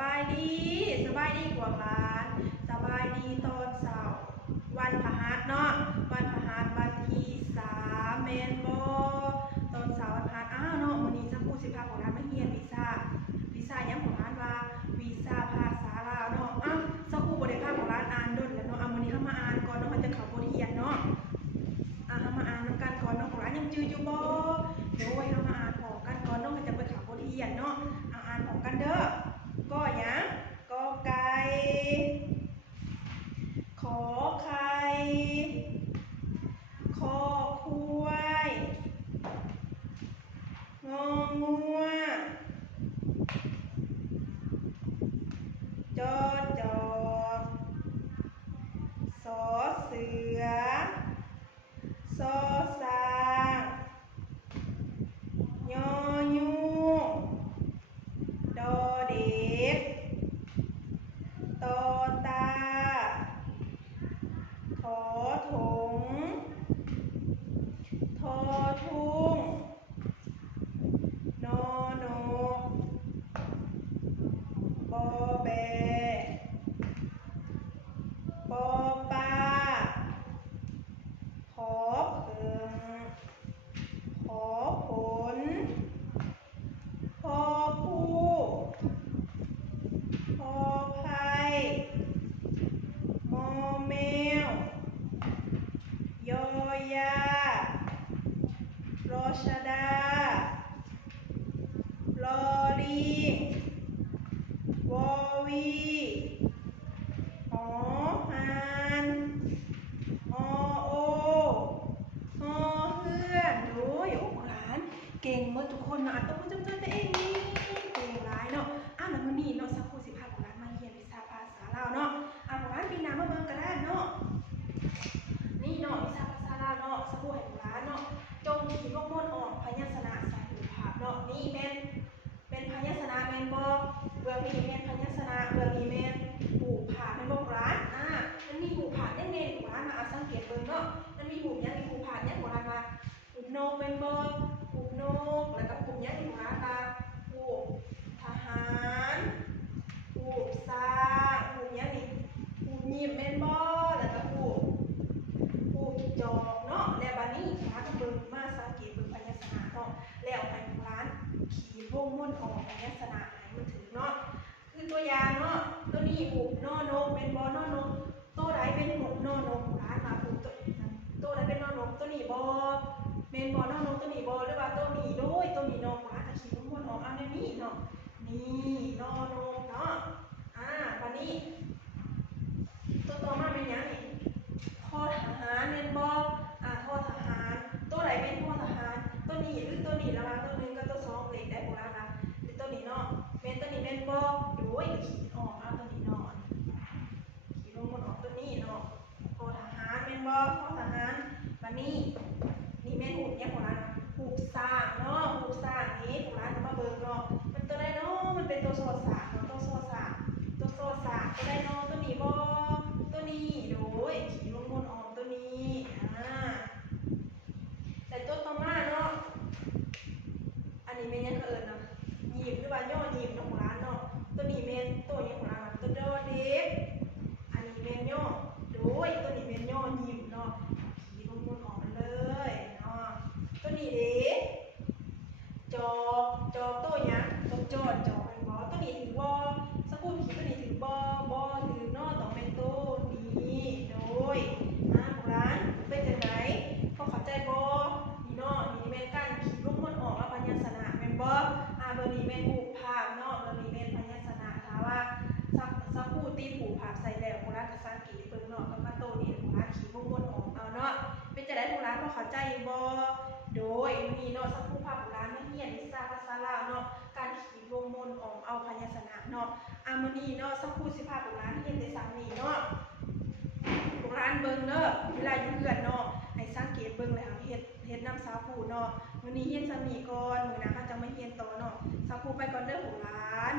บายดีกว่าร้านสบายดีตอนเสาร์วันพฤหัสเนาะวันพฤหัสวันที่3เมนโบตอนเสาร์วันพฤหัสเนาะวันนี้จะพูดสิพาของร้านมาเฮียนวีซ่ายังของร้านว่าวีซ่าภาษาลาวเนาะสักครู่บริภาคของร้านอ่านดนแล้วเนาะวันนี้เขามาอ่านก่อนเนาะเขาจะเข้าบทเรียนเนาะเขามาอ่านกันก่อนเนาะของร้านยังจืดอยู่บ่เดี๋ยวเขามาอ่านของกันก่อนเนาะเขาจะไปเข้าบทเรียนเนาะอ่านของกันเด้อก็ยังกอไก่ขอไข่คอควายงองัวจอจอสอเสือซอสางยอยูดอเด็กตอตาถอถงทอทุ่งนอนกบอแบปอปลาขอเพิงขอผลพอผู้พอไผ่มอแมวยอยารอชดารอลิงวอวีหอหานอโอฮอเฮือนโอ้ยโอ้หลานเก่งเมื่อทุกคนเนาะต้องจำตัวเองนี่เก่งหลายเนาะแล้วมื้อนี้เนาะสักครู่สิพาของร้านมาเรียนวิชาภาษาลาวเนาะของร้านปีน้ำมาเบิ่งก็ได้เนาะนี่เนาะวิชาภาษาลาวเนาะสักครู่ให้ของร้านเนาะจงขีดวงมนต์ออกพยัญชนะใส่หูภาพเนาะนี่เป็นพยัญชนะแม่นบ่เบื้องนี้แม่นพยัญชนะเบื้องนี้แม่นหูภาพแม่นบ่ร้านมันมีหูภาพเด่นๆของร้านมาสังเกตเบิ่งเนาะมันมีหูยังมีหูภาพยังของร้านมาหูนกแม่นบ่หูนกแล้วก็หูยังของร้านมาหูทหารหูช้างหูยังนี่หูยิ้มแม่นบ่แล้วก็หูจอกเนาะแล้วบัดนี้ร้านเบิ่งมาสังเกตเบิ่งพยัญชนะเนาะแล้วให้ของร้านขีดวงมนต์ออกพยัญชนะให้มันถึงเนาะคือตัวอย่างเนาะตัวนี้หูนอนกเป็นบ่นอนกตัวใดเป็นหูนอนกร้านมาหูตัวใดเป็นนอนกตัวนี้บ่เป็นบ่นอนกตัวนี้บ่หรือว่าตัวนี้โดยตัวนี้นกร้านขีดวงมนต์ออกในนี้เนาะนี่นอนกเนาะบัดนี้ตัวต่อมาเป็นหยังนี่ทอทหารเป็นบ่ทอทหารตัวไหนเป็นทอทหารตัวนี้หรือตัวนี้ระหว่างตัวหนึ่งกับตัวสองเลยได้โบราณนะหรือตัวนี้เนาะเป็นตัวนี้เป็นบ่โดยขีดออกตัวนี้เนาะขีดลงบนออกตัวนี้เนาะทอทหารเป็นบ่ทอทหารบัดนี้นี่แม่นหูเนี่ยโบราณหูสร้างเนาะหูสร้างนี้โบราณมาเบิ่งเนาะมันตัวใดเนาะมันเป็นตัวโซสาตัวโซสาตัวใดเนาะตัวนี้บ่ตัวนี้โดยขีดลงบนออกตัวนี้แต่ตัวต่อมาเนาะอันนี้เป็นยังเอิญเนาะหยิบหรือว่าย่อหยิบของร้านเนาะตัวนี้เป็นตัวนี้ของร้านตัวโดเด็กอันนี้เป็นย่อโดยตัวนี้เป็นย่อหยิบเนาะขีดลงบนออกมาเลยเนาะตัวนี้เด็กจอตัวยังตัวจอเป็นบอตัวนี้ถือบอสกุลขีดตัวนี้ถือบอบอถือเนาะต้องเป็นตัวนี้โดยของร้านเป็นจังไหนพอเข้าใจบอนี่เนาะนี่เป็นการขีดลงบนออกแล้วพยัญชนะเป็นบอเบอร์นี้เป็นผูกภาพเนาะเบอร์นี้เป็นพยัญชนะถ้าว่าสักผู้ตีผูกภาพใส่แล้วของร้านจะสังเกตเบิ่งเนาะกับมาโตนี่ของร้านขีดลงบนออกเอาเนาะเป็นจังไหนของร้านพอเข้าใจบอโดยนี่เนาะสักผู้ภาพของร้านไม่เหียนวิชาภาษาลาวเนาะการขีดวงมนต์ออกเอาพยัญชนะเนาะมื้อนี้เนาะสักผู้สิภาพของร้านเหียนได้3นี้เนาะของร้านเบิ่งเด้อเวลาอยู่เฮือนเนาะให้สังเกตเบิ่งแล้วเฮ็ดนำสาวผู้เนาะมื้อนี้เฮียน3นี้ก่อนมื้อหน้าเขาจะมาเฮียนต่อเนาะสาวผู้ไปก่อนเด้อของร้าน